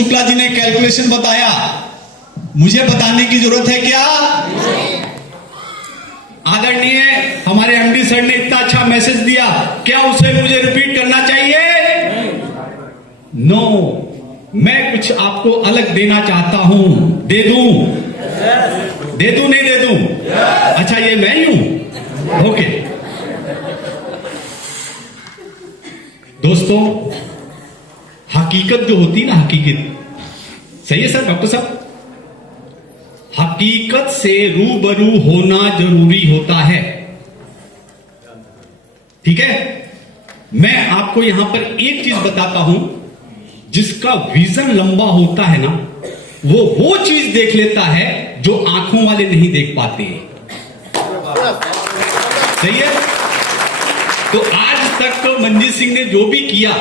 शुक्ला जी ने कैलकुलेशन बताया, मुझे बताने की जरूरत है क्या? आदरणीय हमारे एमडी सर ने इतना अच्छा मैसेज दिया, क्या उसे मुझे रिपीट करना चाहिए? नो, मैं कुछ आपको अलग देना चाहता हूं। दे दूं? दे दूं नहीं दे दूं? अच्छा, ये मैं ही हूं? ओके। दोस्तों, हकीकत जो होती ना, हकीकत सही है सर डॉक्टर साहब, हकीकत से रूबरू होना जरूरी होता है। ठीक है, मैं आपको यहां पर एक चीज बताता हूं, जिसका विजन लंबा होता है ना, वो चीज देख लेता है जो आंखों वाले नहीं देख पाते। सही है? तो आज तक तो मंजीत सिंह ने जो भी किया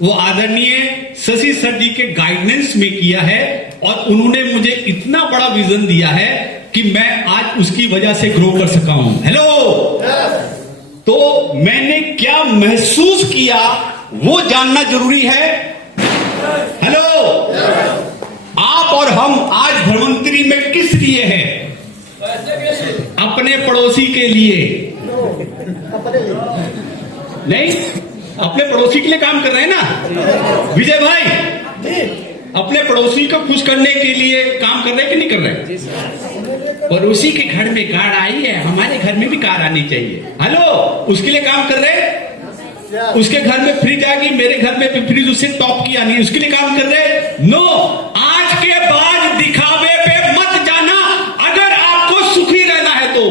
वो आदरणीय शशि सर जी के गाइडेंस में किया है, और उन्होंने मुझे इतना बड़ा विजन दिया है कि मैं आज उसकी वजह से ग्रो कर सका हूं। हेलो, तो मैंने क्या महसूस किया वो जानना जरूरी है। हेलो, आप और हम आज धन्वंतरी में किस लिए हैं? अपने पड़ोसी के लिए नहीं, अपने पड़ोसी के लिए काम कर रहे हैं ना विजय भाई? अपने पड़ोसी को खुश करने के लिए काम कर रहे हैं कि नहीं कर रहे? पड़ोसी के घर में कार आई है, हमारे घर में भी कार आनी चाहिए। हेलो, उसके लिए काम कर रहे हैं? उसके घर में फ्रिज आ गई, मेरे घर में भी फ्रिज उससे टॉप की आनी है, उसके लिए काम कर रहे हैं? नो, आज के बाद दिखावे पे मत जाना अगर आपको सुखी रहना है तो।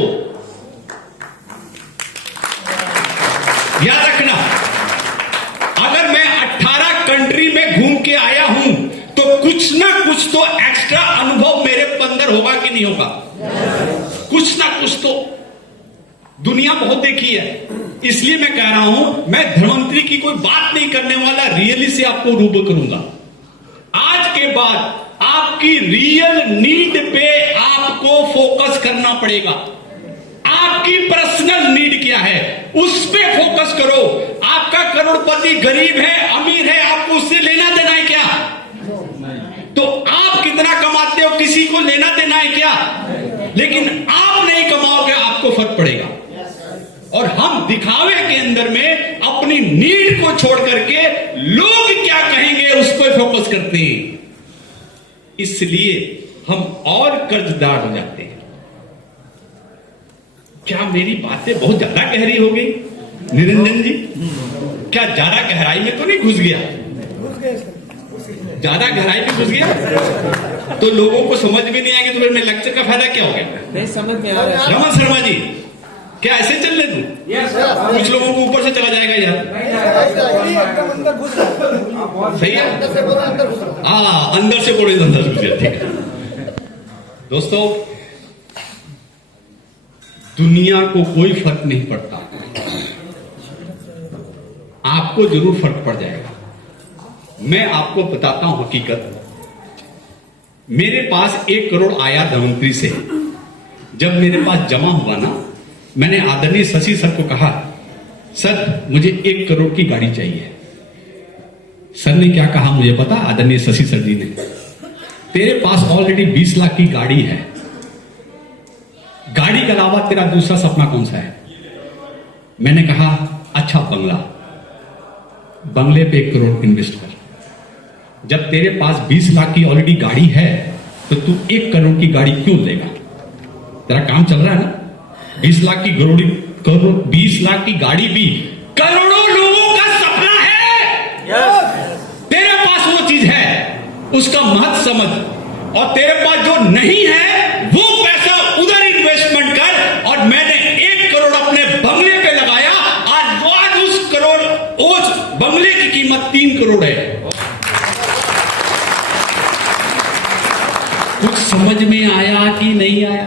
याद रखना, अगर मैं 18 कंट्री में घूम के आया हूं तो कुछ ना कुछ तो एक्स्ट्रा अनुभव मेरे अंदर होगा कि नहीं होगा? कुछ ना कुछ तो। दुनिया बहुत देखी है, इसलिए मैं कह रहा हूं, मैं धन्वंतरी की कोई बात नहीं करने वाला, रियली से आपको रूबरू करूंगा। आज के बाद आपकी रियल नीड पे आपको फोकस करना पड़ेगा। आपकी पर्सनल नीड क्या है उस पे फोकस करो। आपका करोड़पति गरीब है, अमीर है, आपको उससे लेना देना है क्या? तो आप कितना कमाते हो किसी को लेना देना है क्या? लेकिन आप नहीं कमाओगे, आपको फर्क पड़ेगा। और हम दिखावे के अंदर में अपनी नीड को छोड़ करके लोग क्या कहेंगे उस पर फोकस करते हैं, इसलिए हम और कर्जदार हो जाते हैं। क्या मेरी बातें बहुत ज्यादा गहरी हो गई निरंजन जी? क्या ज्यादा गहराई में तो नहीं घुस गया? ज्यादा गहराई में घुस गया तो लोगों को समझ भी नहीं आएगी, तो फिर मेरे लेक्चर का फायदा क्या हो गया? नहीं समझ में आ रहा है। रमन शर्मा जी, क्या ऐसे चल ले तू? कुछ लोगों को ऊपर से चला जाएगा यार। सही है? हाँ, अंदर से बोले, अंदर से घुस गया। ठीक है दोस्तों, दुनिया को कोई फर्क नहीं पड़ता, आपको जरूर फर्क पड़ जाएगा। मैं आपको बताता हूं हकीकत। मेरे पास 1 करोड़ आया धन्वंतरी से। जब मेरे पास जमा हुआ ना, मैंने आदरणीय शशि सर को कहा, सर मुझे 1 करोड़ की गाड़ी चाहिए। सर ने क्या कहा मुझे पता? आदरणीय शशि सर जी ने, तेरे पास ऑलरेडी 20 लाख की गाड़ी है, गाड़ी के अलावा तेरा दूसरा सपना कौन सा है? मैंने कहा, अच्छा बंगला, बंगले पे 1 करोड़ इन्वेस्ट कर। जब तेरे पास 20 लाख की ऑलरेडी गाड़ी है तो तू 1 करोड़ की गाड़ी क्यों लेगा? तेरा काम चल रहा है ना? 20 लाख की करोड़ 20 लाख की गाड़ी भी करोड़ों लोगों का सपना है। तेरे पास वो चीज है, उसका महत्व समझ, और तेरे पास जो नहीं है वो पैसा उधर इन्वेस्टमेंट कर। और मैंने 1 करोड़ अपने बंगले पे लगाया, आज उस बंगले की कीमत 3 करोड़ है। कुछ समझ में आया कि नहीं आया?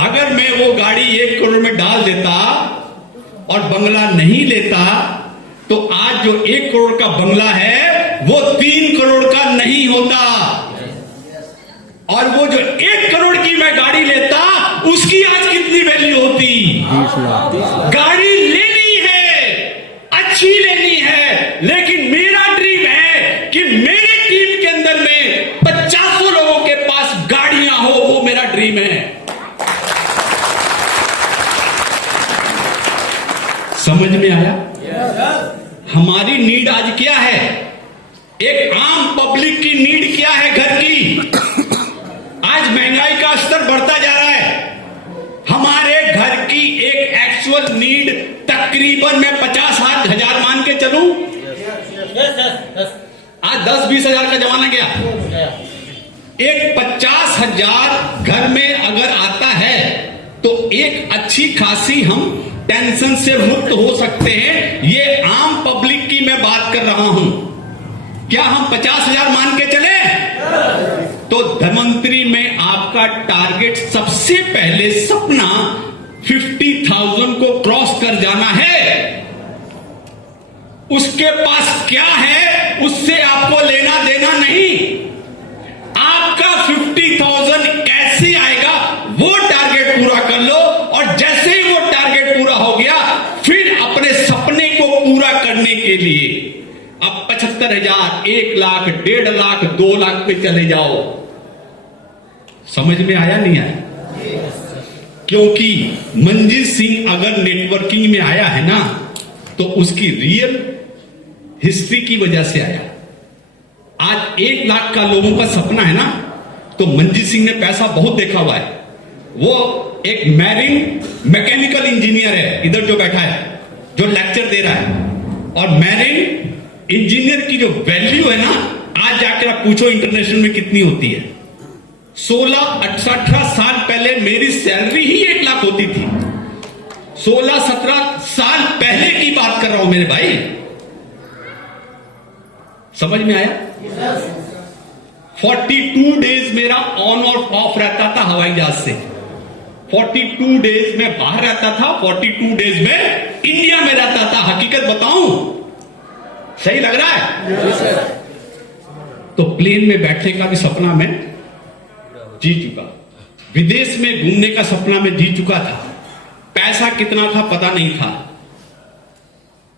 अगर मैं वो गाड़ी 1 करोड़ में डाल देता और बंगला नहीं लेता तो आज जो 1 करोड़ का बंगला है वो 3 करोड़ का नहीं होता, और वो जो 1 करोड़ की मैं गाड़ी लेता उसकी आज कितनी वैल्यू होती? गाड़ी लेनी है, अच्छी लेनी है, समझ में आया? हमारी नीड आज क्या है? एक आम पब्लिक की नीड क्या है घर की? आज महंगाई का स्तर बढ़ता जा रहा है। हमारे घर की एक एक्चुअल नीड तकरीबन मैं 50,000 मान के चलूं, आज 10-20 हजार का जमाना गया। एक 50,000 घर में अगर आता है तो एक अच्छी खासी हम टेंशन से मुक्त हो सकते हैं। ये आम पब्लिक की मैं बात कर रहा हूं। क्या हम 50,000 मान के चले? तो धनवंतरी में आपका टारगेट सबसे पहले सपना 50,000 को क्रॉस कर जाना है। उसके पास क्या है उससे आपको लेना देना नहीं। आपका 50,000 कैसे आएगा वो टारगेट पूरा कर लो, और जैसे ही वो टारगेट पूरा हो गया फिर अपने सपने को पूरा करने के लिए अब 75,000, 1 लाख, 1.5 लाख, 2 लाख पे चले जाओ। समझ में आया नहीं आया? क्योंकि मंजीत सिंह अगर नेटवर्किंग में आया है ना तो उसकी रियल हिस्ट्री की वजह से आया। आज 1 लाख का लोगों का सपना है ना, तो मंजीत सिंह ने पैसा बहुत देखा हुआ है। वो एक मैरीन मैकेनिकल इंजीनियर है, इधर जो बैठा है, जो लेक्चर दे रहा है। और मैरीन इंजीनियर की जो वैल्यू है ना, आज जाकर आप पूछो इंटरनेशनल में कितनी होती है। 16-18 साल पहले मेरी सैलरी ही 1 लाख होती थी। 16-17 साल पहले की बात कर रहा हूं मेरे भाई। समझ में आया? 42 डेज मेरा ऑन और ऑफ रहता था हवाई जहाज से। 42 डेज में बाहर रहता था, 42 डेज में इंडिया में रहता था। हकीकत बताऊं, सही लग रहा है? तो प्लेन में बैठने का भी सपना मैं जी चुका, विदेश में घूमने का सपना मैं जी चुका था। पैसा कितना था पता नहीं था,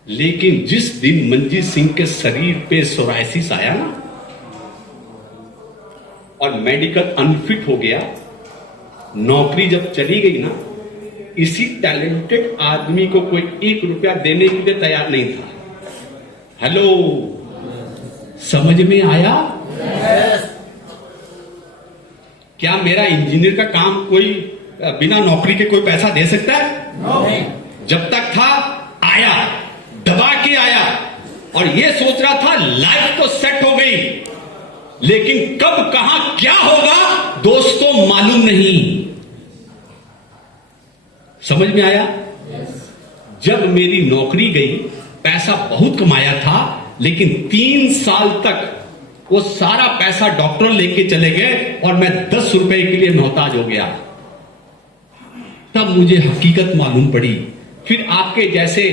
लेकिन जिस दिन मंजीत सिंह के शरीर पे सोरायसिस आया ना और मेडिकल अनफिट हो गया, नौकरी जब चली गई ना, इसी टैलेंटेड आदमी को कोई 1 रुपया देने के लिए तैयार नहीं था। हेलो, समझ में आया? क्या मेरा इंजीनियर का काम कोई बिना नौकरी के कोई पैसा दे सकता है? नहीं। जब तक था आया, दबा के आया, और ये सोच रहा था लाइफ तो सेट हो गई, लेकिन कब कहां क्या होगा दोस्तों मालूम नहीं। समझ में आया? जब मेरी नौकरी गई, पैसा बहुत कमाया था, लेकिन 3 साल तक वो सारा पैसा डॉक्टर लेके चले गए और मैं 10 रुपए के लिए मोहताज हो गया। तब मुझे हकीकत मालूम पड़ी। फिर आपके जैसे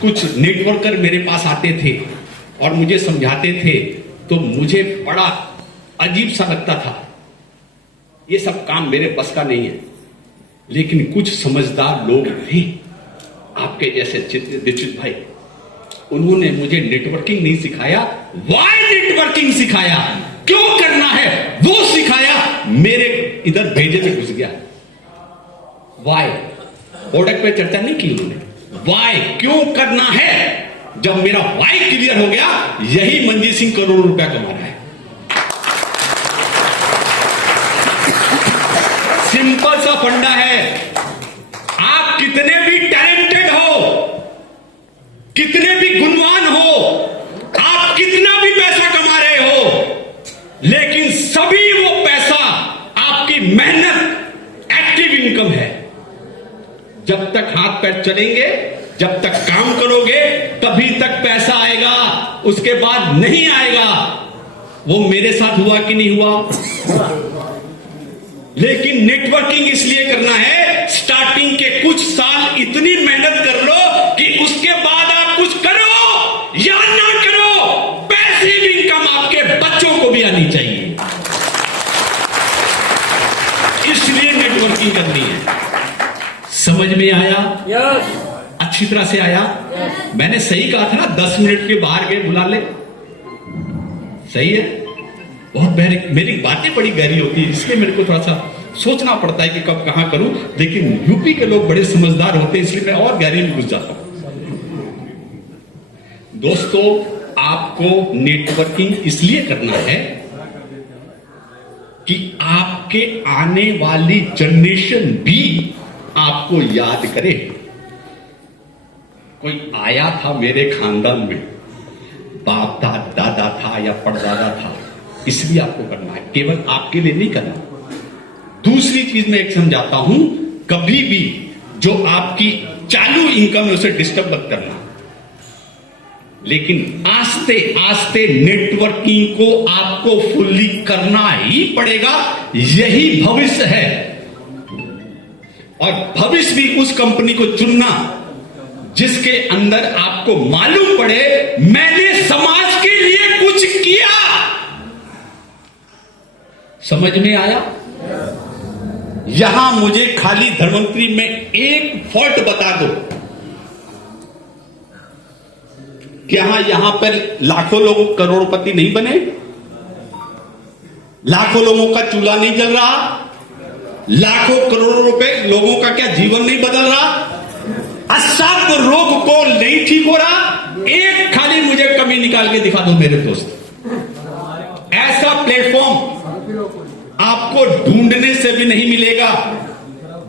कुछ नेटवर्कर मेरे पास आते थे और मुझे समझाते थे, तो मुझे बड़ा अजीब सा लगता था। ये सब काम मेरे बस का नहीं है, लेकिन कुछ समझदार लोग थे आपके जैसे दीक्षित भाई, उन्होंने मुझे नेटवर्किंग नहीं सिखाया, वाई नेटवर्किंग सिखाया, क्यों करना है वो सिखाया, मेरे इधर भेजे में घुस गया। वाई प्रोडक्ट पे चर्चा नहीं की उन्होंने, वाई क्यों करना है। जब मेरा वाई क्लियर हो गया, यही मंजीत सिंह करोड़ों रुपया कमा रहा है। सिंपल सा फंडा है। आप कितने भी टैलेंटेड हो, कितने भी गुणवान हो, आप कितना भी पैसा कमा रहे हो, लेकिन सभी वो पैसा आपकी मेहनत, एक्टिव इनकम है। जब तक हाथ पैर चलेंगे, जब तक काम करोगे, तभी तक पैसा आएगा, उसके बाद नहीं आएगा। वो मेरे साथ हुआ कि नहीं हुआ? लेकिन नेटवर्किंग इसलिए करना है, स्टार्टिंग के कुछ साल इतनी मेहनत कर लो कि उसके बाद आप कुछ करो या ना करो, पैसिव इनकम आपके बच्चों को भी आनी चाहिए। इसलिए नेटवर्किंग करनी है। समझ में आया? अच्छी तरह से आया? मैंने सही कहा था ना, 10 मिनट के बाहर गए बुला ले। सही है? बहुत मेरी बातें बड़ी गहरी होती है, इसलिए मेरे को थोड़ा सा सोचना पड़ता है कि कब कहां करूं, लेकिन यूपी के लोग बड़े समझदार होते हैं, इसलिए मैं और गहरी में घुस जाता हूं। दोस्तों, आपको नेटवर्किंग इसलिए करना है कि आपके आने वाली जनरेशन भी आपको याद करे। कोई आया था मेरे खानदान में, बाप था, दादा था या परदादा था, इसलिए आपको करना है, केवल आपके लिए नहीं करना। दूसरी चीज मैं एक समझाता हूं, कभी भी जो आपकी चालू इनकम है उसे डिस्टर्ब मत करना, लेकिन आस्ते आस्ते नेटवर्किंग को आपको फुल्ली करना ही पड़ेगा। यही भविष्य है, और भविष्य भी उस कंपनी को चुनना जिसके अंदर आपको मालूम पड़े मैंने समाज के लिए कुछ किया। समझ में आया? यहां मुझे खाली धनवंतरी में एक फॉल्ट बता दो कि यहां पर लाखों लोग करोड़पति नहीं बने, लाखों लोगों का चूल्हा नहीं जल रहा, लाखों करोड़ों रुपए लोगों का क्या जीवन नहीं बदल रहा, असाध्य रोग को नहीं ठीक हो रहा। एक खाली मुझे कमी निकाल के दिखा दो मेरे दोस्त। ऐसा प्लेटफॉर्म आपको ढूंढने से भी नहीं मिलेगा।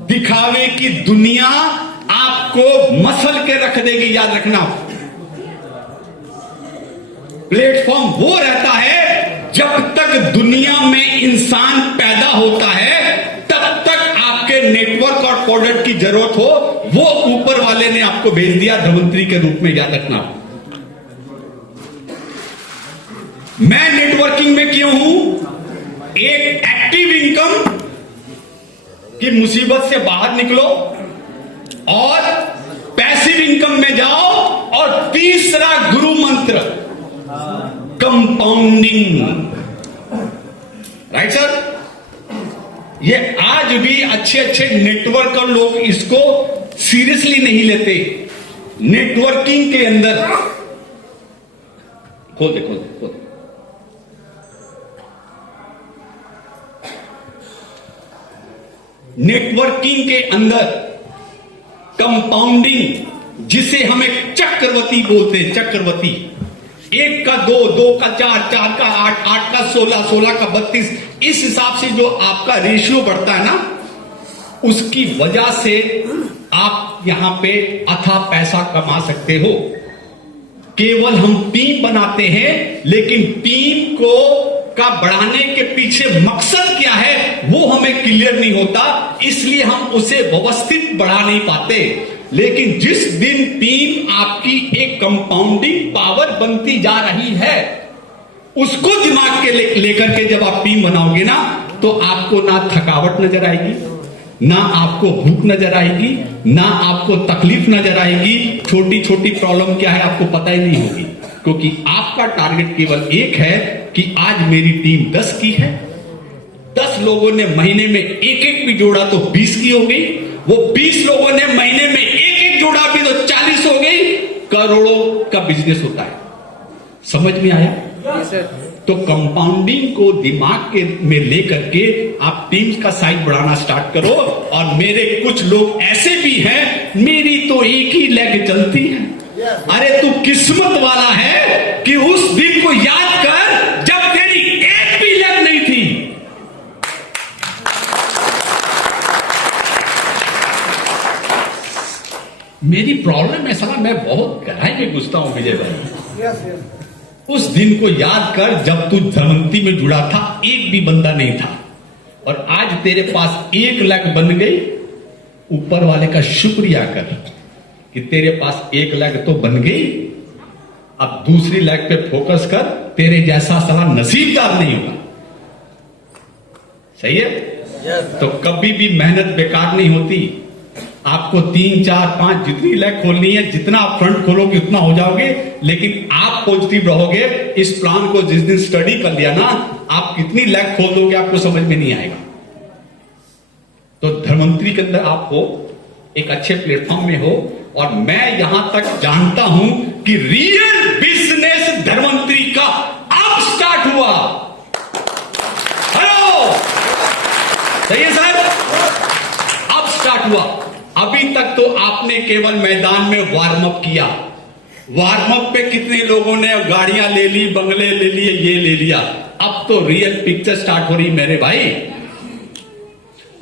दिखावे की दुनिया आपको मसल के रख देगी, याद रखना। प्लेटफॉर्म वो रहता है जब तक दुनिया में इंसान पैदा होता है तब तक आपके नेटवर्क और प्रोडक्ट की जरूरत हो, वो ऊपर वाले ने आपको भेज दिया धनवंतरी के रूप में, याद रखना। मैं नेटवर्किंग में क्यों हूं? एक एक्टिव इनकम की मुसीबत से बाहर निकलो और पैसिव इनकम में जाओ, और तीसरा गुरु मंत्र कंपाउंडिंग। Right sir? ये आज भी अच्छे अच्छे नेटवर्कर लोग इसको सीरियसली नहीं लेते। नेटवर्किंग के अंदर खोल दे। नेटवर्किंग के अंदर कंपाउंडिंग, जिसे हम एक चक्रवती बोलते हैं, चक्रवती, 1 का 2, 2 का 4, 4 का 8, 8 का 16, 16 का 32, इस हिसाब से जो आपका रेशियो बढ़ता है ना, उसकी वजह से आप यहां पे अथाह पैसा कमा सकते हो। केवल हम टीम बनाते हैं, लेकिन टीम को का बढ़ाने के पीछे मकसद क्या है वो हमें क्लियर नहीं होता, इसलिए हम उसे व्यवस्थित बढ़ा नहीं पाते। लेकिन जिस दिन टीम आपकी एक कंपाउंडिंग पावर बनती जा रही है, उसको दिमाग के लेकर के जब आप टीम बनाओगे ना, तो आपको ना थकावट नजर आएगी, ना आपको भूख नजर आएगी, ना आपको तकलीफ नजर आएगी। छोटी छोटी प्रॉब्लम क्या है आपको पता ही नहीं होगी, क्योंकि आपका टारगेट केवल एक है कि आज मेरी टीम 10 की है, 10 लोगों ने महीने में एक एक भी जोड़ा तो 20 की हो गई, वो 20 लोगों ने महीने में एक एक जोड़ा भी तो 40 हो गई। करोड़ों का बिजनेस होता है। समझ में आया? तो कंपाउंडिंग को दिमाग के में लेकर के आप टीम्स का साइज बढ़ाना स्टार्ट करो। और मेरे कुछ लोग ऐसे भी हैं, मेरी तो एक ही लेग चलती है। अरे तू किस्मत वाला है कि उस दिन को याद कर जब तेरी एक भी लेग नहीं थी। मेरी प्रॉब्लम है साला, मैं बहुत गहराई में घुसता हूं विजय भाई। उस दिन को याद कर जब तू धनवंतरी में जुड़ा था, एक भी बंदा नहीं था, और आज तेरे पास 1 लाख बन गई। ऊपर वाले का शुक्रिया कर कि तेरे पास 1 लाख तो बन गई। अब दूसरी लाख पे फोकस कर, तेरे जैसा साला नसीबदार नहीं होगा। सही है? तो कभी भी मेहनत बेकार नहीं होती। आपको 3, 4, 5 जितनी लाख खोलनी है, जितना आप फ्रंट खोलोगे उतना हो जाओगे, लेकिन आप पॉजिटिव रहोगे। इस प्लान को जिस दिन स्टडी कर लिया ना, आप कितनी लाख खोल दोगे आपको समझ में नहीं आएगा। तो धनवंतरी के अंदर आप हो, एक अच्छे प्लेटफॉर्म में हो, और मैं यहां तक जानता हूं कि रियल बिजनेस धनवंतरी का अब स्टार्ट हुआ। हेलो, सही है सर? अब स्टार्ट हुआ। अभी तक तो आपने केवल मैदान में वार्म अप किया, वार्म अप पे कितने लोगों ने गाड़ियां ले ली, बंगले ले लिए, ये ले लिया। अब तो रियल पिक्चर स्टार्ट हो रही मेरे भाई।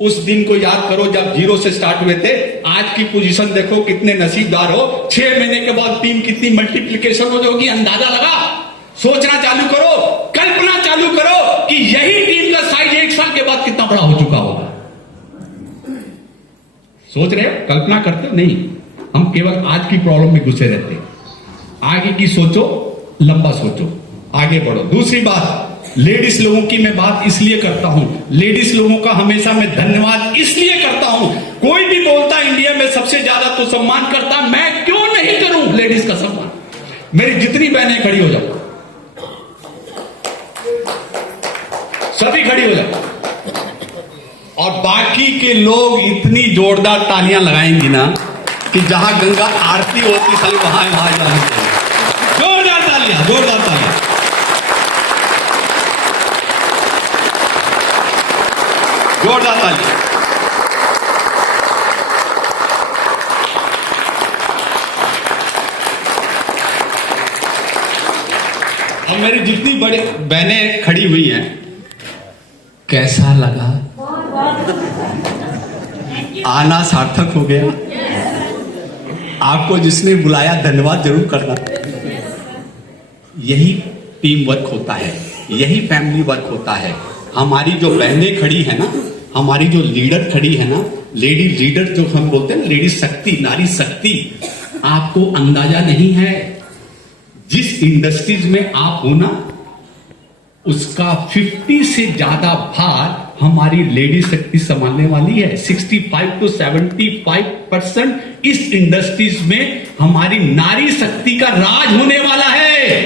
उस दिन को याद करो जब जीरो से स्टार्ट हुए थे। आज की पोजीशन देखो, कितने नसीबदार हो। 6 महीने के बाद टीम कितनी मल्टीप्लिकेशन हो जाएगी, अंदाजा लगा। सोचना चालू करो, कल्पना चालू करो कि यही टीम का साइज 1 साल के बाद कितना बड़ा हो चुका होगा। सोच रहे हो, कल्पना करते हो? नहीं, हम केवल आज की प्रॉब्लम में घुसे रहते हैं। आगे की सोचो, लंबा सोचो, आगे बढ़ो। दूसरी बात, लेडीज लोगों की मैं बात इसलिए करता हूं, लेडीज लोगों का हमेशा मैं धन्यवाद इसलिए करता हूं। कोई भी बोलता इंडिया में सबसे ज्यादा तो सम्मान करता, मैं क्यों नहीं करूं लेडीज का सम्मान? मेरी जितनी बहनें खड़ी हो जाओ, सभी खड़ी हो जाओ, और बाकी के लोग इतनी जोरदार तालियां लगाएंगी ना कि जहां गंगा आरती होती साली वहां जोरदार तालियां, जोरदार तालियां। जोरदार तालियां। अब मेरी जितनी बड़ी बहनें खड़ी हुई हैं, कैसा लगा? आना सार्थक हो गया? आपको जिसने बुलाया धन्यवाद जरूर करना। यही टीम वर्क होता है, यही फैमिली वर्क होता है। हमारी जो बहनें खड़ी है ना, हमारी जो लीडर खड़ी है ना, लेडी लीडर जो हम बोलते हैं, लेडी शक्ति, नारी शक्ति, आपको अंदाजा नहीं है। जिस इंडस्ट्रीज में आप हो ना, उसका 50 से ज्यादा भार हमारी लेडी शक्ति संभालने वाली है। 65 to 75% इस इंडस्ट्रीज में हमारी नारी शक्ति का राज होने वाला है।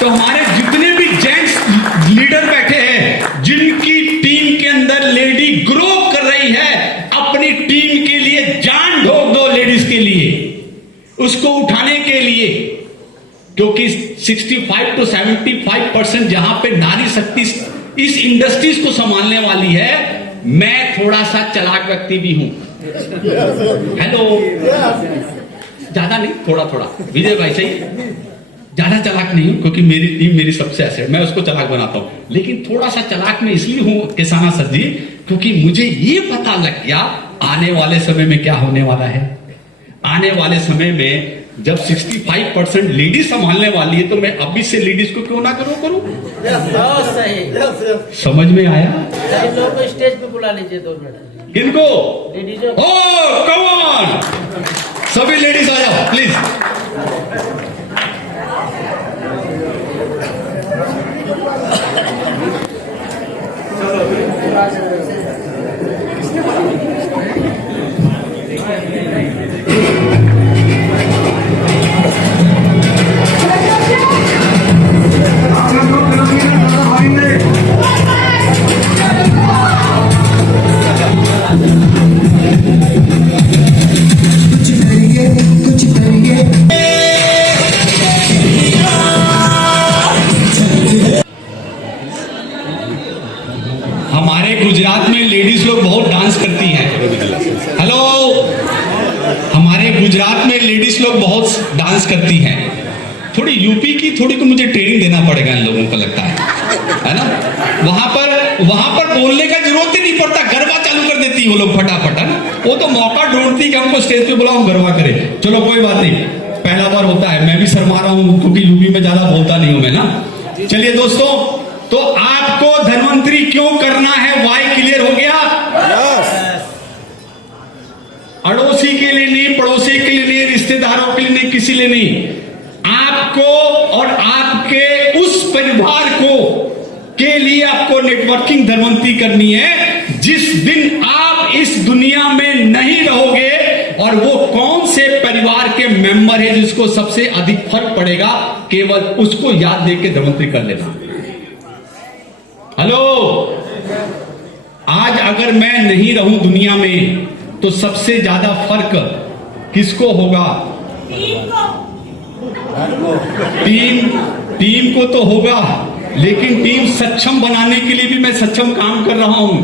तो हमारे जितने भी जेंट्स लीडर बैठे हैं, जिनकी टीम के अंदर लेडी ग्रो कर रही है, अपनी टीम के लिए जान ठोक दो, लेडीज के लिए, उसको उठाने के लिए। क्योंकि 65 to 75% जहां पे नारी शक्ति इस इंडस्ट्रीज को संभालने वाली है। मैं थोड़ा सा चालाक व्यक्ति भी हूं। हेलो, ज्यादा नहीं, थोड़ा थोड़ा। विजय भाई सही, ज्यादा चालाक नहीं हूं, क्योंकि मेरी टीम मेरी सबसे ऐसे, मैं उसको चालाक बनाता हूं। लेकिन थोड़ा सा चालाक मैं इसलिए हूं किसाना सर जी, क्योंकि मुझे ये पता लग गया आने वाले समय में क्या होने वाला है। आने वाले समय में जब 65% लेडीज संभालने वाली है, तो मैं अभी से लेडीज को क्यों ना करूं? समझ में आया? लोगों को स्टेज पे बुला लीजिए 2 मिनट। किनको? लेडीज। ओह कम ऑन, सभी लेडीज आ जाओ प्लीज। हमारे गुजरात में लेडीज लोग बहुत डांस करती हैं। हेलो, हमारे गुजरात में लेडीज लोग बहुत डांस करती हैं। थोड़ी यूपी की थोड़ी को मुझे ट्रेनिंग देना पड़ेगा इन लोगों को, लगता है ना। वहां पर बोलने का जरूरत ही नहीं पड़ता, गरबा चालू कर देती है वो लोग फटाफट, है ना। वो तो मौका ढूंढती कि हमको स्टेज पे बुलाओ, हम गरबा करें। चलो कोई बात नहीं, पहला बार होता है, मैं भी शर्मा रहा हूं क्योंकि यूपी में ज्यादा बोलता नहीं हूं मैं ना। चलिए दोस्तों, तो आपको धन्वंतरी क्यों करना है, वाई क्लियर हो गया? अड़ोसी के लिए नहीं, पड़ोसी के लिए नहीं, रिश्तेदारों के लिए नहीं, किसी लिए नहीं। आपको और आपके उस परिवार को के लिए आपको नेटवर्किंग धन्वंतरी करनी है। जिस दिन आप इस दुनिया में नहीं रहोगे, और वो कौन से परिवार के मेंबर है जिसको सबसे अधिक फर्क पड़ेगा, केवल उसको याद देके धन्वंतरी कर लेना। हेलो, आज अगर मैं नहीं रहूं दुनिया में, तो सबसे ज्यादा फर्क किसको होगा? टीम को तो होगा, लेकिन टीम सक्षम बनाने के लिए भी मैं सक्षम काम कर रहा हूं।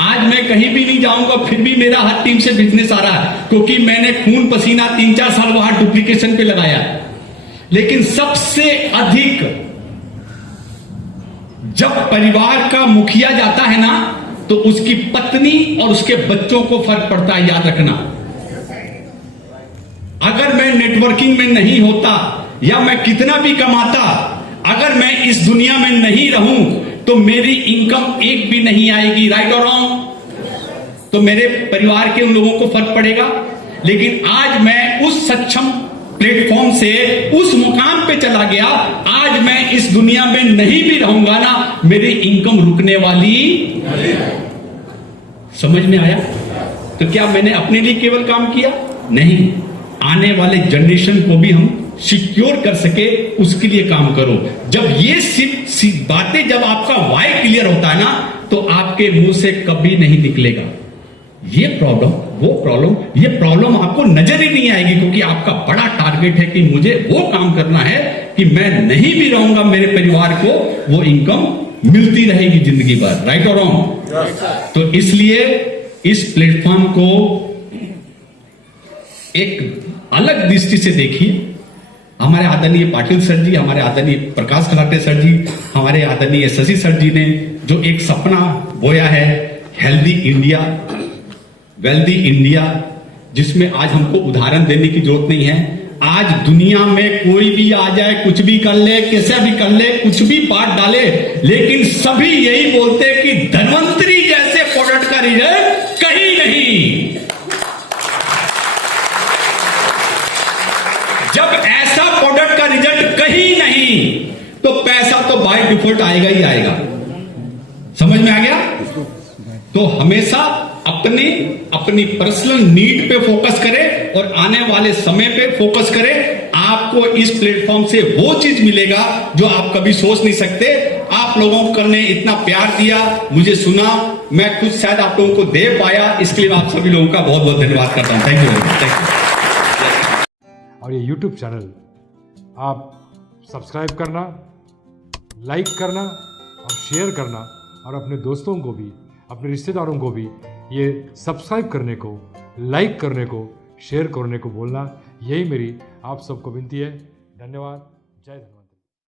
आज मैं कहीं भी नहीं जाऊंगा फिर भी मेरा हर टीम से बिजनेस आ रहा है, क्योंकि मैंने खून पसीना 3-4 साल वहां डुप्लीकेशन पे लगाया। लेकिन सबसे अधिक जब परिवार का मुखिया जाता है ना, तो उसकी पत्नी और उसके बच्चों को फर्क पड़ता है, याद रखना। अगर मैं नेटवर्किंग में नहीं होता या मैं कितना भी कमाता, अगर मैं इस दुनिया में नहीं रहूं तो मेरी इनकम एक भी नहीं आएगी, राइट और रॉन्ग? तो मेरे परिवार के उन लोगों को फर्क पड़ेगा। लेकिन आज मैं उस सक्षम प्लेटफॉर्म से उस मुकाम पे चला गया, आज मैं इस दुनिया में नहीं भी रहूंगा ना, मेरी इनकम रुकने वाली। समझ में आया? तो क्या मैंने अपने लिए केवल काम किया? नहीं, आने वाले जनरेशन को भी हम सिक्योर कर सके उसके लिए काम करो। जब ये बातें, जब आपका वाई क्लियर होता है ना, तो आपके मुंह से कभी नहीं निकलेगा ये प्रॉब्लम वो प्रॉब्लम, ये प्रॉब्लम आपको नजर ही नहीं आएगी, क्योंकि आपका बड़ा टारगेट है कि मुझे वो काम करना है कि मैं नहीं भी रहूंगा, मेरे परिवार को वो इनकम मिलती रहेगी जिंदगी भर, राइट और रॉन्ग? तो इसलिए इस प्लेटफॉर्म को एक अलग दृष्टि से देखिए। हमारे आदरणीय पाटिल सर जी, हमारे आदरणीय प्रकाश खलाटे सर जी, हमारे आदरणीय शशि सर जी ने जो एक सपना बोया है, हेल्दी इंडिया, वेल्दी इंडिया, जिसमें आज हमको उदाहरण देने की जरूरत नहीं है। आज दुनिया में कोई भी आ जाए, कुछ भी कर ले, कैसे भी कर ले, कुछ भी बात डाले, लेकिन सभी यही बोलते कि धन्वंतरी जैसे प्रोडक्ट का रिजल्ट कहीं नहीं। जब ऐसा प्रोडक्ट का रिजल्ट कहीं नहीं, तो पैसा तो बाय डिफॉल्ट आएगा ही आएगा। समझ में आ गया? तो हमेशा अपनी पर्सनल नीड पे फोकस करें और आने वाले समय पे फोकस करें। आपको इस प्लेटफॉर्म से वो चीज मिलेगा जो आप कभी सोच नहीं सकते। आप लोगों ने इतना प्यार दिया, मुझे सुना, मैं खुद शायद आप लोगों को दे पाया, इसके लिए आप सभी लोगों का बहुत बहुत धन्यवाद करता हूं। Thank you, thank you. और ये YouTube चैनल आप सब्सक्राइब करना, लाइक करना और शेयर करना, और अपने दोस्तों को भी, अपने रिश्तेदारों को भी ये सब्सक्राइब करने को, लाइक करने को, शेयर करने को बोलना, यही मेरी आप सबको विनती है। धन्यवाद। जय धन्यवाद।